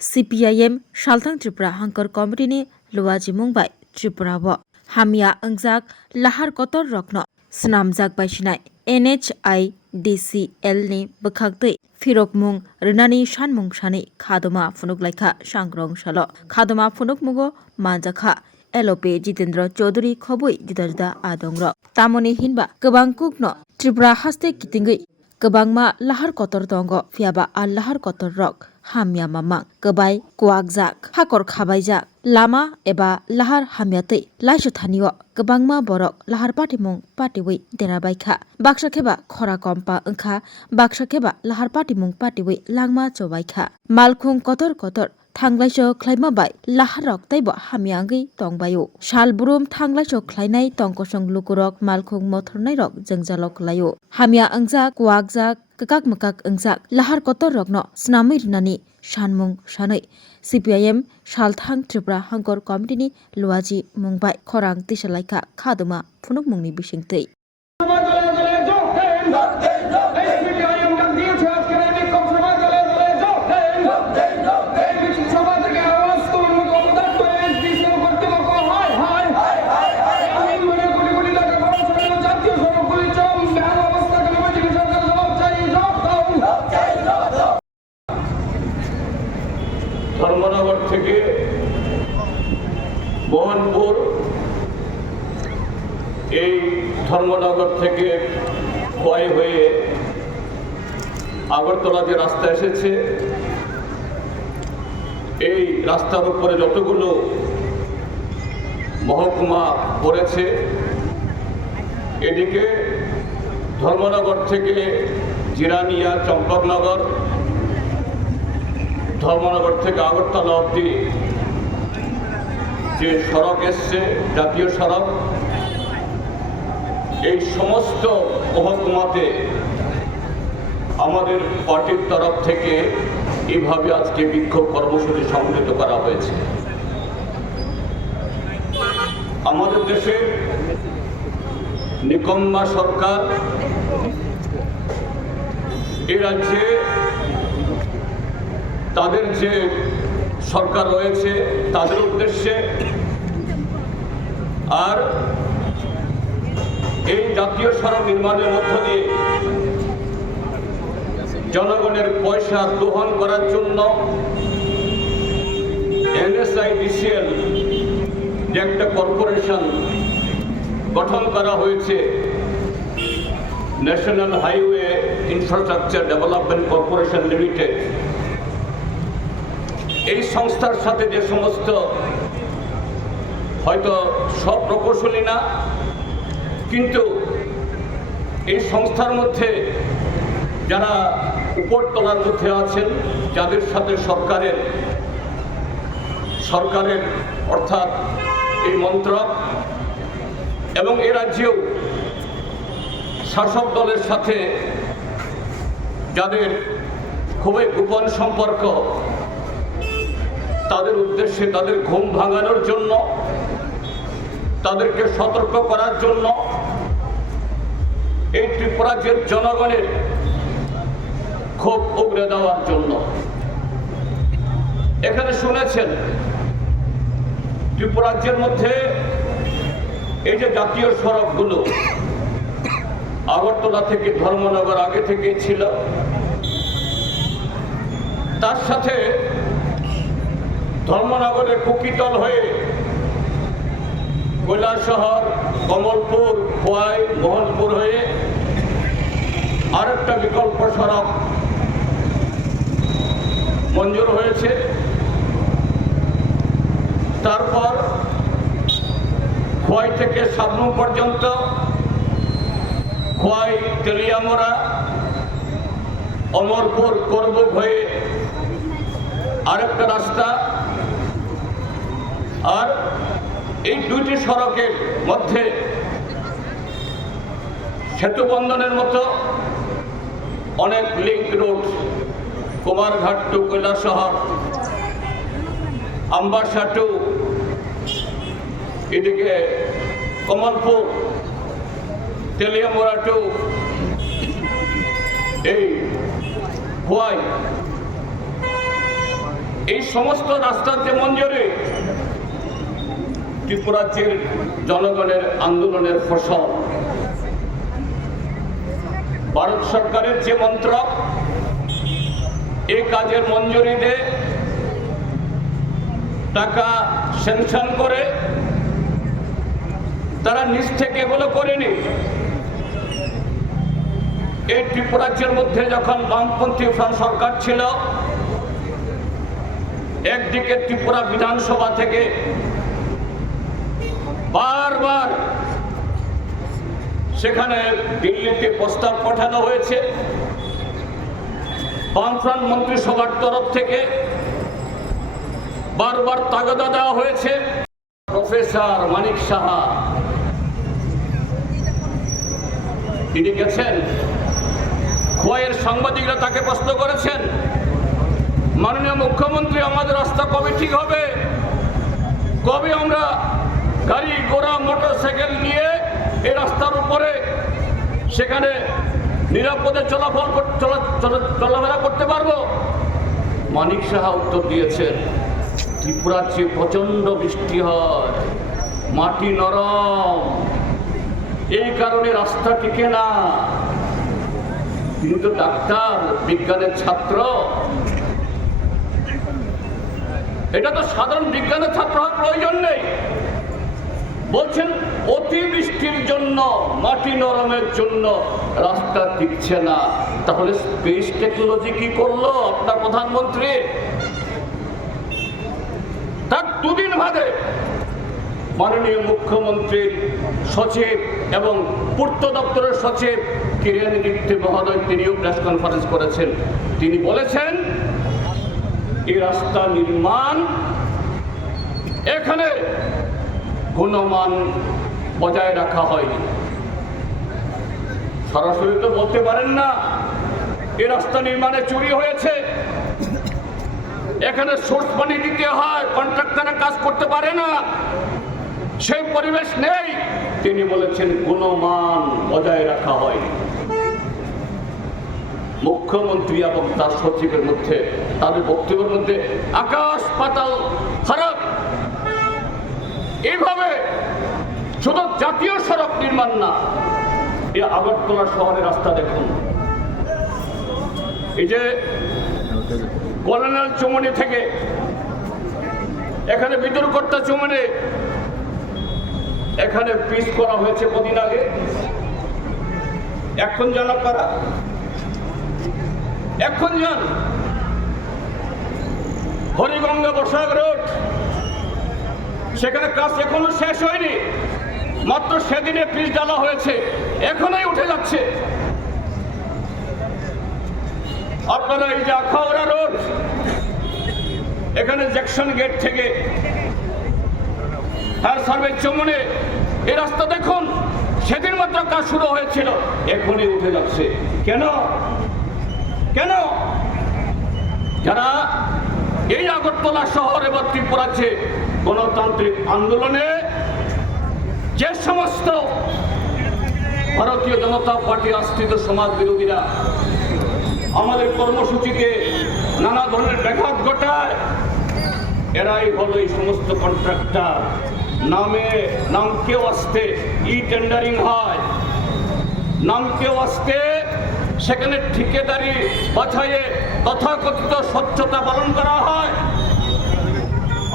CPIM Salthang Tripura Hangkor Committee Luwaji Mumbai Tripura wo Hamia Angjak Lahar Kotor Rokno Snamjak Baisinai NHIDCL ni Bukhaktui Firok Mung Rinani Shanmung Shani Khadoma Funuk Laika Shangrong Shalo Khadoma Funuk Mugo Manjakha LOP Jitendra Chaudhary Khobui Jidajda Adongrok Tamoni Hinba Gobang Kukno Tripura Haste Kitingui Gobangma Lahar Kotor Dongo Fiaba Al Lahar Kotor Rok Hamya Mamang Gobai Kuakjak Hakor Khabaijak Lama eba Lahar Hamyatui Laishu Thanio Gobangma Borok Lahar Patimung Patiwi Derabaikha Baksa Kheba Khora Kompa Engkha Baksa Kheba Lahar Patimung Patiwi Langma Chobaikha Malkhung Kotor Kotor Thanglaiso Khlaimabai Laharok Taibo Hamyangi Tongbayo Shalburum Thanglaiso Khlainai Tongkosong Lukurok Malkhung Mothornai Rok Jengjalok Layo Hamya Angjak Kuakjak Kakak Makak Angjak Lahar Kotor Rokno Snamui Rinani Shanmung Shanui CPIM Salthang Tripura Hangkor Committee Luwaji Mumbai Khorang Tisalaika Khaduma Funuk Mungni Bisingtui Dharmanagar থেকে মোহনপুর এই ধর্মনগর থেকে খোয়াই হয়ে আগরতলা যে রাস্তা এসেছে এই রাস্তার উপরে যতগুলো মহকুমা পড়েছে এদিকে ধর্মনগর থেকে জিরানিয়া চম্পকনগর ধর্মনগর থেকে আগরতলা অবধি যে সড়ক এসছে জাতীয় সড়ক এই সমস্ত মহকুমাতে আমাদের পার্টির তরফ থেকে এইভাবে আজকে বিক্ষোভ কর্মসূচি সংগঠিত করা হয়েছে। আমাদের দেশে নিকম্মা সরকার এই রাজ্যে তাদের যে সরকার রয়েছে তাদের উদ্দেশ্যে আর এই জাতীয় সড়ক নির্মাণের মধ্য দিয়ে জনগণের পয়সা দোহন করার জন্য NHIDCL যে একটা কর্পোরেশন গঠন করা হয়েছে national highway infrastructure development corporation limited এই সংস্থার সাথে যে সমস্ত হয়তো সব প্রকৌশলী না কিন্তু এই সংস্থার মধ্যে যারা উপরতলার মধ্যে আছেন যাদের সাথে সরকারের অর্থাৎ এই মন্ত্রক এবং এ রাজ্যেও শাসক দলের সাথে যাদের খুবই গোপন সম্পর্ক তাদের উদ্দেশ্যে তাদের ঘুম ভাঙানোর জন্য তাদেরকে সতর্ক করার জন্য এই ত্রিপুরা রাজ্যের জনগণের ক্ষোভ উগরে দেওয়ার জন্য এখানে শুনেছেন ত্রিপুরা রাজ্যের মধ্যে এই যে জাতীয় সড়কগুলো আগরতলা থেকে ধর্মনগর আগে থেকে ছিল তার সাথে ধর্মনগরে কুকিতল হয়ে কৈলাসহর কমলপুর খোয়াই মোহনপুর হয়ে আরেকটা বিকল্প সড়ক মঞ্জুর হয়েছে। তারপর খোয়াই থেকে সাবরুম পর্যন্ত খোয়াই তেলিয়ামোড়া অমরপুর করবুক হয়ে আরেকটা রাস্তা আর এই দুইটি সড়কের মধ্যে সেতু বন্ধনের মতো অনেক link road Kumarghat to Kailashahar Ambassa to এদিকে কমলপুর তেলিয়ামোড়া টু এই খোয়াই এই সমস্ত রাস্তার যে মঞ্জুরি ত্রিপুরাজ্যের জনগণের আন্দোলনের ফসল। ভারত সরকারের যে মন্ত্রক এই কাজের মঞ্জুরি দেয়, টাকা স্যাংশন করে, তারা নিজ থেকে এগুলো করেনি। এই ত্রিপুরাজ্যের মধ্যে যখন বামপন্থী ফ্রন্ট সরকার ছিল, একদিকে ত্রিপুরা বিধানসভা থেকে বারবার সেখানে দিল্লিতে প্রস্তাব পাঠানো হয়েছে, বামফ্রন্ট মন্ত্রিসভার তরফ থেকে বারবার তাগাদা দেওয়া হয়েছে। প্রফেসর মানিক সাহা তিনি গেছেন, খোয়াইয়ের সাংবাদিকরা তাকে প্রশ্ন করেছেন, মাননীয় মুখ্যমন্ত্রী আমাদের রাস্তা কবে ঠিক হবে, কবে আমরা গাড়ি ঘোড়া মোটরসাইকেল নিয়ে এই রাস্তার উপরে সেখানে নিরাপদে চলাফেরা করতে পারবো? মানিক সাহা উত্তর দিয়েছেন, ত্রিপুরার যে প্রচন্ড বৃষ্টি হয়, মাটি নরম, এই কারণে রাস্তা টিকে না। তিনি তো ডাক্তার, বিজ্ঞানের ছাত্র, এটা তো সাধারণ বিজ্ঞানের ছাত্র হওয়ার প্রয়োজন নেই। বলছেন অতিবৃষ্টির জন্য, মাটি নরমের জন্য রাস্তা টিকছে না। তাহলে স্পেস টেকনোলজি কি করলো আপনার প্রধানমন্ত্রী? তার দুদিন বাদে মাননীয় মুখ্যমন্ত্রীর সচিব এবং পূর্ত দপ্তরের সচিব কিরেন রিজিজু মহোদয় তিনিও প্রেস কনফারেন্স করেছেন। তিনি বলেছেন এই রাস্তা নির্মাণ এখানে গুণমান বজায় রাখা হয়নি। সরাসরি তো বলতে পারেন না এই রাস্তা নির্মাণে চুরি হয়েছে, এখানে সোর্স পানি দিতে হয়, কন্ট্রাক্টররা কাজ করতে পারে না, সেই পরিবেশ নেই। তিনি বলেছেন গুণমান বজায় রাখা হয়নি। মুখ্যমন্ত্রী এবং তার সচিবের মধ্যে, তাদের বক্তব্যের মধ্যে আকাশ পাতাল ফারাক। এইভাবে শুধু জাতীয় সড়ক নির্মাণ না, এই আগরতলা শহরের রাস্তা দেখুন, এই যে কলোনিয়াল চৌমনি থেকে এখানে বিতর্কর্তা চৌমনি, এখানে পিচ করা হয়েছে কদিন আগে, এখন জানা করা, এখন যান হরিগঙ্গা বসাক রোড, সেখানে কাজ এখনো শেষ হয়নি, মাত্র সেদিনে পিচ ডালা হয়েছে, এখনই উঠে যাচ্ছে। আপনারা এই যে আখাউড়া রোড, এখানে জ্যাকসন গেট থেকে ফায়ার সার্ভিস চৌমনি, এই রাস্তা দেখুন, সেদিন মাত্র কাজ শুরু হয়েছিল, এখনই উঠে যাচ্ছে। কেন? কেন? যারা এই আগরতলা শহর এবং ত্রিপুরাতে গণতান্ত্রিক আন্দোলনে যে সমস্ত ভারতীয় জনতা পার্টি আশ্রিত সমাজ বিরোধীরা আমাদের কর্মসূচিতে নানা ধরনের ব্যাঘাত ঘটায়, এরাই হলো এই সমস্ত কন্ট্রাক্টর। নামকেও আসতে ই টেন্ডারিং হয়, নামকেও আসতে সেখানে ঠিকাদারি বাছাইয়ে তথাকথিত স্বচ্ছতা পালন করা হয়।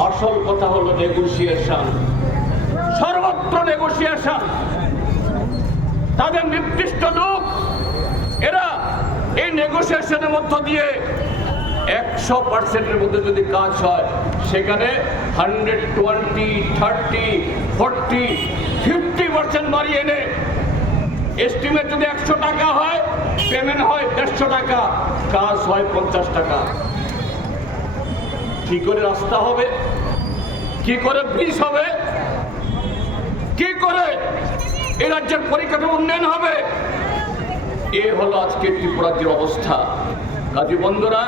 আসল কথা হলো নেগোসিয়েশন, সর্বত্র নেগোসিয়েশন। তাদের নির্দিষ্ট লোক, এরা এই নেগোসিয়েশনের মধ্য দিয়ে 100%-এর মধ্যে যদি কাজ হয়, সেখানে 100, 20, 30, 40, 50% বাড়িয়ে এনে এস্টিমেট যদি 100 টাকা হয়, পেমেন্ট হয় 150 টাকা, কাজ হয় 50 টাকা। কি করে রাস্তা হবে? কি করে ব্রিজ হবে? কি করে এই রাজ্যের পরিকাঠামো উন্নয়ন হবে? এ হলো আজকে ত্রিপুরাজ্যের অবস্থা। কাজী বন্ধুরা,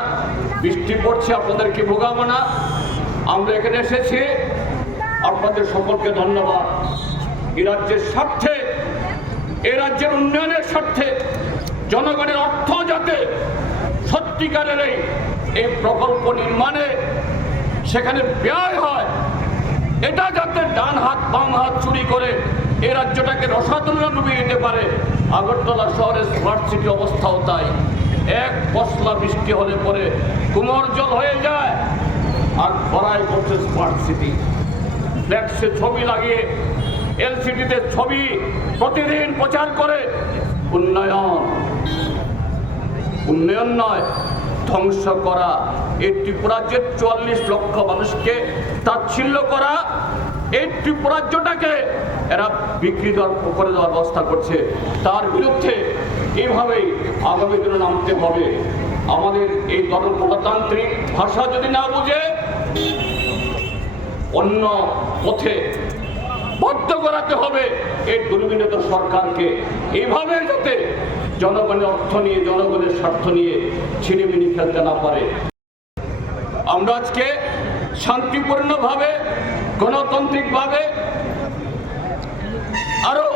বৃষ্টি পড়ছে, আপনাদেরকে ভোগাবো না, আমরা এখানে এসেছি, আপনাদের সকলকে ধন্যবাদ। এই রাজ্যের স্বার্থে, এই রাজ্যের উন্নয়নের স্বার্থে, জনগণের অর্থ যাতে সত্যিকারের এই প্রকল্প নির্মাণে সেখানে ব্যয় হয়, এটা যাতে ডান হাত বাম হাত চুরি করে এই রাজ্যটাকে রসাতলে ডুবিয়ে দিতে পারে। আগরতলা শহরের স্মার্ট সিটি অবস্থাও তাই। এক পশলা বৃষ্টি হলে পরে কুমোর জল হয়ে যায় আর ভরাই করছে স্মার্ট সিটি। ফ্ল্যাক্সে ছবি লাগিয়ে এলসিডিতে ছবি প্রতিদিন প্রচার করে উন্নয়ন। উন্নয়ন নয়, ধ্বংস করা। এই ত্রিপুরাজ্যের 44 লক্ষ মানুষকে তাচ্ছিল্য করা, এই ত্রিপুরাজ্যটাকে এরা বিক্রি করে দেওয়ার ব্যবস্থা করছে। তার বিরুদ্ধে এইভাবেই আগামী দিনে নামতে হবে। আমাদের এই গণতান্ত্রিক ভাষা যদি না বুঝে অন্য পথে বদ্ধ করাতে হবে এই দুর্বিনীত সরকারকে। এইভাবে যাতে জনগণের অর্থ নিয়ে, জনগণের স্বার্থ নিয়ে ছিনিমিনি খেলতে না পারে। আমরা আজকে শান্তিপূর্ণভাবে, গণতান্ত্রিকভাবে আরো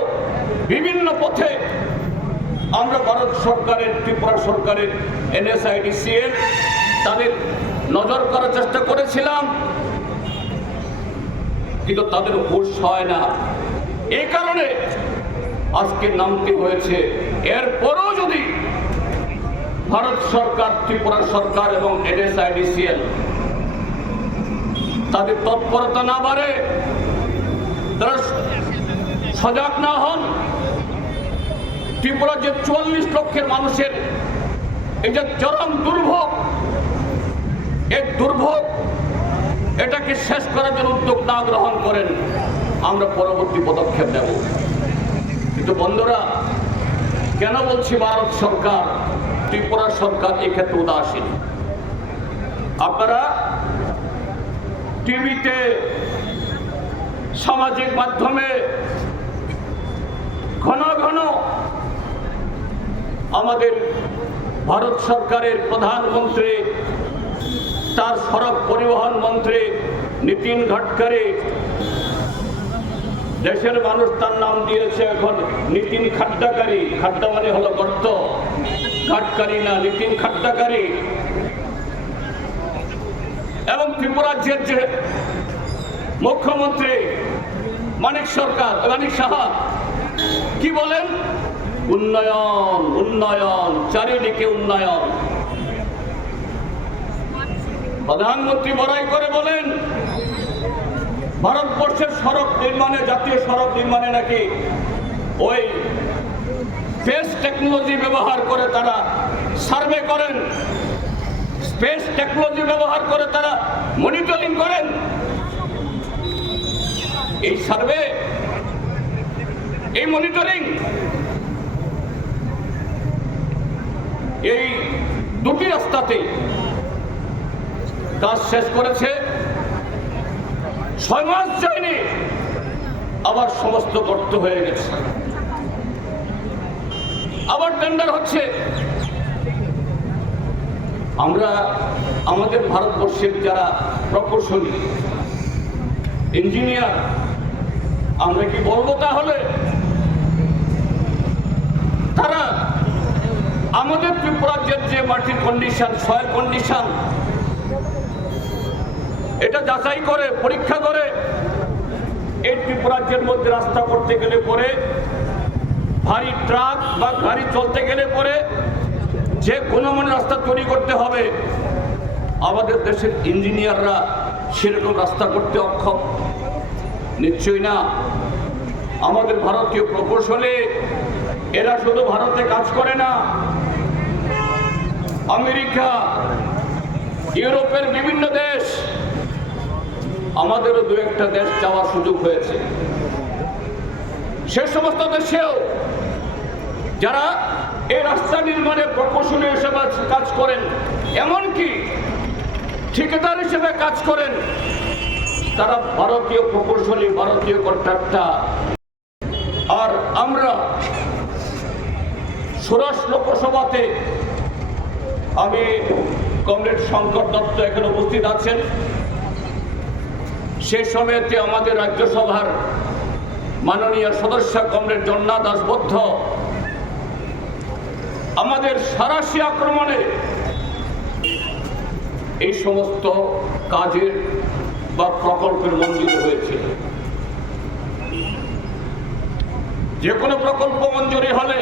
বিভিন্ন পথে আমরা ভারত সরকারের, ত্রিপুরা সরকারের NSIDCL তাদের নজর করার চেষ্টা করেছিলাম, কিন্তু তাদের হুঁশ হয় না। এই কারণে আজকে নামতে হয়েছে। এরপরও যদি ভারত সরকার, ত্রিপুরা সরকার এবং NSIDCL তাদের তৎপরতা না বাড়ে, তারা সজাগ না হন, ত্রিপুরা যে 44 লক্ষের মানুষের এই যে চরম দুর্ভোগ, এই দুর্ভোগ এটাকে শেষ করার জন্য উদ্যোগ না গ্রহণ করেন, আমরা পরবর্তী পদক্ষেপ নেব। কিন্তু বন্ধুরা, কেন বলছি ভারত সরকার, ত্রিপুরা সরকার এক্ষেত্রে উদাসীন? আপনারা টিভিতে, সামাজিক মাধ্যমে ঘন ঘন আমাদের ভারত সরকারের প্রধানমন্ত্রী, তার সড়ক পরিবহন মন্ত্রী নীতিন গাডকারি, দেশের মানুষ তার নাম দিয়েছে এখন নীতিন খাড্ডাকারী। খাড্ডা মানে হলো গর্ত, গাডকারি না, নীতিন খাড্ডাকারী। এবং ত্রিপুরাজ্যের যে মুখ্যমন্ত্রী মানিক সাহা কি বলেন? উন্নয়ন, উন্নয়ন, চারিদিকে উন্নয়ন। প্রধানমন্ত্রী বড়াই করে বলেন ভারতবর্ষের সড়ক নির্মাণে, জাতীয় সড়ক নির্মাণে নাকি ওই স্পেস টেকনোলজি ব্যবহার করে তারা সার্ভে করেন, স্পেস টেকনোলজি ব্যবহার করে তারা মনিটরিং করেন। এই সার্ভে, এই মনিটরিং, এই দুটি রাস্তাতেই কাজ শেষ করেছে, 6 মাস যায়নি, আবার সমস্ত গর্ত হয়ে গেছে, আবার টেন্ডার হচ্ছে। আমরা আমাদের ভারতবর্ষের যারা প্রকৌশলী, ইঞ্জিনিয়ার, আমরা কি বলবো তাহলে? তারা আমাদের ত্রিপুরাজ্যের যে মাটির কন্ডিশন, সয়েল কন্ডিশন, এটা যাচাই করে, পরীক্ষা করে এই ত্রিপুরাজ্যের মধ্যে রাস্তা করতে গেলে পরে, ভারী ট্রাক বা গাড়ি চলতে গেলে পরে যে গুণমানের রাস্তা তৈরি করতে হবে, আমাদের দেশের ইঞ্জিনিয়াররা সেরকম রাস্তা করতে অক্ষম? নিশ্চয়ই না। আমাদের ভারতীয় প্রকৌশলী, এরা শুধু ভারতে কাজ করে না, আমেরিকা, ইউরোপের বিভিন্ন দেশ, আমাদেরও 2-1টা দেশ যাওয়ার সুযোগ হয়েছে। সে সমস্ত দেশেও যারা এই রাস্তা নির্মাণে প্রকৌশলী হিসেবে কাজ করেন, এমনকি ঠিকাদার হিসেবে কাজ করেন, তারা ভারতীয় প্রকৌশলী, ভারতীয় কন্ট্রাক্টর। আর আমরা ষোড়শ লোকসভাতে, আমি কমরেড শঙ্কর দত্ত এখানে উপস্থিত আছেন, সে সময়তে আমাদের রাজ্যসভার মাননীয় সদস্য কমরেড জন্না দাসবদ্ধ আমাদের সারাশি আক্রমণে এই সমস্ত কাজের বা প্রকল্পের মঞ্জুরি হয়েছিল। যে কোনো প্রকল্প মঞ্জুরি হলে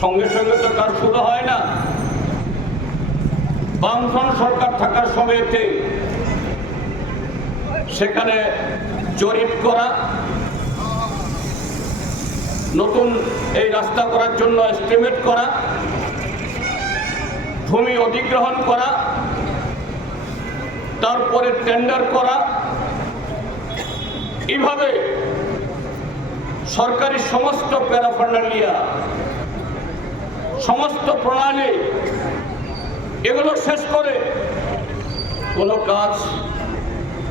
সঙ্গে সঙ্গে তো কাজ শুরু হয় না। বামফ্রন্ট সরকার থাকার সময়তে সেখানে জরিপ করা, নতুন এই রাস্তা করার জন্য এস্টিমেট করা, ভূমি অধিগ্রহণ করা, তারপরে টেন্ডার করা, এইভাবে সরকারি সমস্ত প্যারাফার্নালিয়া, সমস্ত প্রণালী এগুলো শেষ করে কোনো কাজ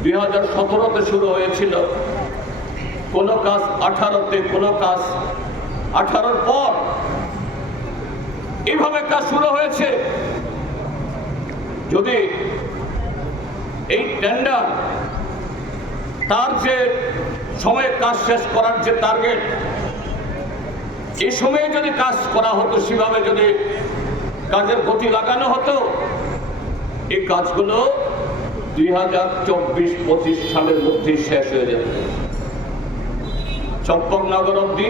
2017-তে শুরু হয়েছিল, কোনো কাজ 18-তে, কোনো কাজ 18-র পর, এইভাবে কাজ শুরু হয়েছে। যদি এই টেন্ডার তার যে সময়ে কাজ শেষ করার যে টার্গেট, এই সময়ে যদি কাজ করা হতো, সেভাবে যদি কাজের গতি লাগানো হতো, এই কাজগুলো 2024-25 সালের মধ্যেই শেষ হয়ে যেত। চম্পকনগর অব্দি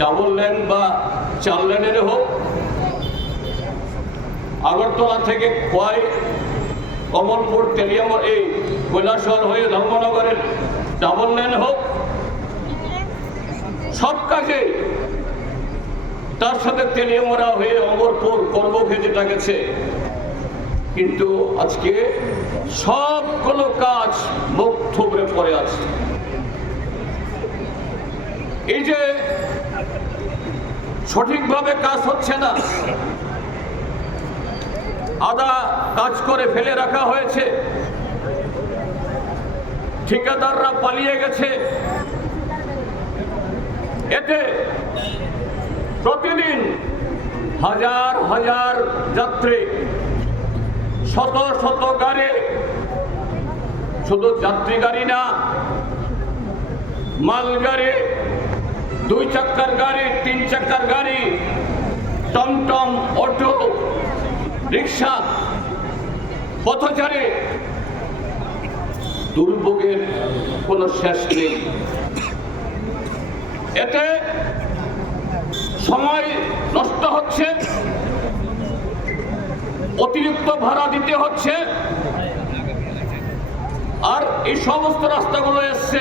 ডাবল লেন বা 4 লেনের হোক, আগরতলা থেকে খোয়াই, কমলপুর, তেলিয়ামর, এই কৈলাসহর হয়ে ধর্মনগরের ডাবল লেন হোক, সব কাজে তার সাথে তেলিয়ামরা হয়ে অমরপুর, কর্মভে যেটা গেছে। কিন্তু আজকে সবগুলো কাজ মুখ থুবড়ে পড়ে আছে। এই যে সঠিকভাবে কাজ হচ্ছে না, আধা কাজ করে ফেলে রাখা হয়েছে, ঠিকাদাররা পালিয়ে গেছে, এতে প্রতিদিন হাজার হাজার যাত্রী, শত শত গাড়ি, শুধু যাত্রী গাড়ি না, মাল গাড়ি, 2 চাকার গাড়ি, 3 চাকার গাড়ি, টমটম, অটো, রিক্সা, পথচারী, দুর্ভোগের কোনো শেষ নেই। এতে সময় নষ্ট হচ্ছে, অতিরিক্ত ভাড়া দিতে হচ্ছে, আর এই সমস্ত রাস্তাগুলো এসছে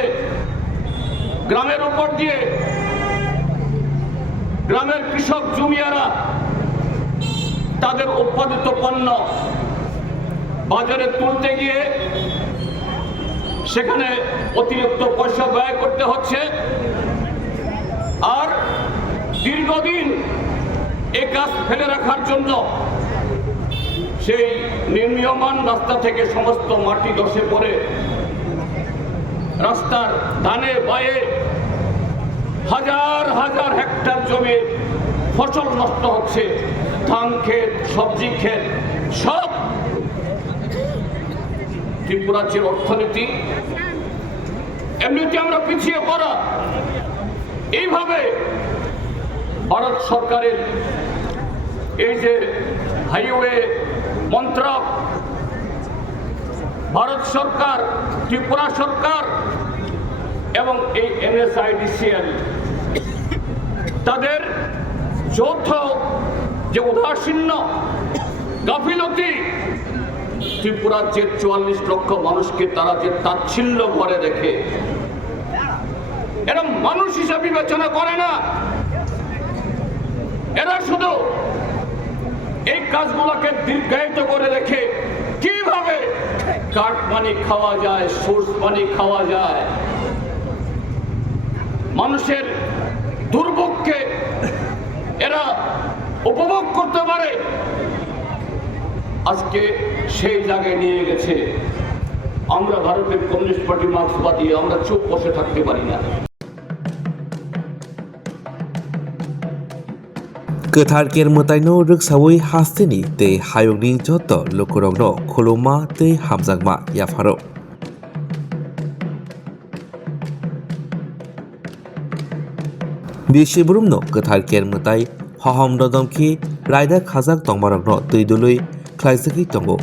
গ্রামের উপর দিয়ে। গ্রামের কৃষক জমিয়ারা তাদের উৎপাদিত পণ্য বাজারে তুলতে গিয়ে সেখানে অতিরিক্ত পয়সা ব্যয় করতে হচ্ছে, আর দীর্ঘদিন এই কাজ ফেলে রাখার জন্য সেই নির্মীয়মান রাস্তা থেকে সমস্ত মাটি ধসে পড়ে রাস্তার ধানে বায়ে হাজার হাজার হেক্টর জমি ফসল নষ্ট হচ্ছে, ধান ক্ষেত, সবজি ক্ষেত, সব। ত্রিপুরার যে অর্থনীতি, এমনিতে আমরা পিছিয়ে পড়া। এইভাবে ভারত সরকারের এই যে হাইওয়ে মন্ত্রক, ভারত সরকার, ত্রিপুরা সরকার এবং এই NSIDCL, তাদের যৌথ যে উদাসীন্য গাফিলতি, ত্রিপুরার যে 44 লক্ষ মানুষকে তারা যে তাচ্ছিল্য করে দেখে, এরা মানুষ হিসাবে বিবেচনা করে না। এরা শুধু এই কাজগুলোকে দীর্ঘায়িত করে রেখে কিভাবে কাঠ পানি খাওয়া যায়, সোর্স পানি খাওয়া যায়, মানুষের দুর্ভোগকে এরা উপভোগ করতে পারে, আজকে সেই জায়গায় নিয়ে গেছে। আমরা ভারতের কমিউনিস্ট পার্টি, মার্ক্সবাদী, আমরা চুপ বসে থাকতে পারি না। गोथार केरमताइनो रोगसावै हास्तेनि तै हायगनि जत लोकरंनो खुलुमा तै हामजागमा याफारो बिसिबुरुमनो गोथार केरमताइ हहम ददमखि रायदा खाजाक तंमारकनो तैदुलै khlaijagui tongo.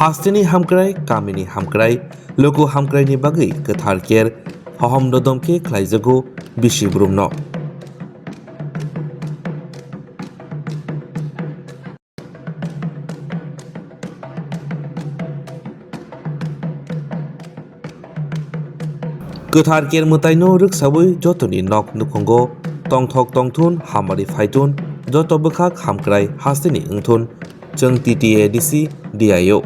Hasteni hamkrai, kamini hamkrai, logo hamkrai ni bagui gothar ker haham dodom ke khlaijago bisi brumno. Gothar ker mutaino rwksawui jotoni nok nukhongo tongthok tongthun hamari phaitun joto bwkhak hamkrai hasteni wngthun chwng TTADC DIO.